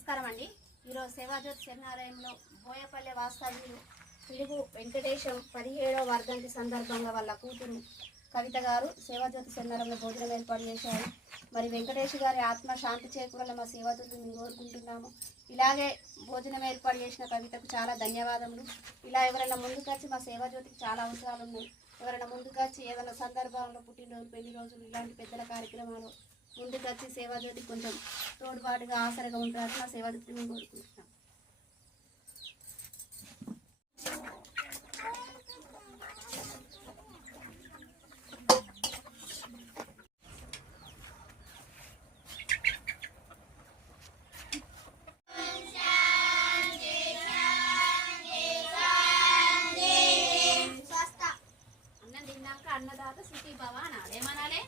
నమస్కారం అండి. ఈరోజు సేవాజ్యోతి శరణాలయంలో బోయపల్లె వాస్తవ్యులు పిడుగు వెంకటేశం 17వ వర్ధంతి సందర్భంగా వాళ్ళ కూతురు కవిత గారు సేవాజ్యోతి శరణాలయంలో భోజనం ఏర్పాటు చేశారు. మరి వెంకటేష్ గారి ఆత్మ శాంతి చేకూరాలని మా సేవాజ్యోతిని మేము కోరుకుంటున్నాము. ఇలాగే భోజనం ఏర్పాటు చేసిన కవితకు చాలా ధన్యవాదములు. ఇలా ఎవరైనా ముందుకొచ్చి మా సేవాజ్యోతికి చాలా అవసరాలు ఉన్నాయి. ఎవరైనా ముందుకొచ్చి ఏదైనా సందర్భంలో పుట్టినరోజు, పెళ్లి రోజులు, ఇలాంటి పెద్దల కార్యక్రమాలు ముందుకొచ్చి సేవాజ్యోతి కొంచెం తోడ్పాటుగా ఆసరగా ఉంటారు. మా సేవాజ్యోతిని మేము కోరుకుంటున్నాం. అన్నం తిన్నాక అన్నదాత సుఖీ భవ అనాలి. ఏమనాలి?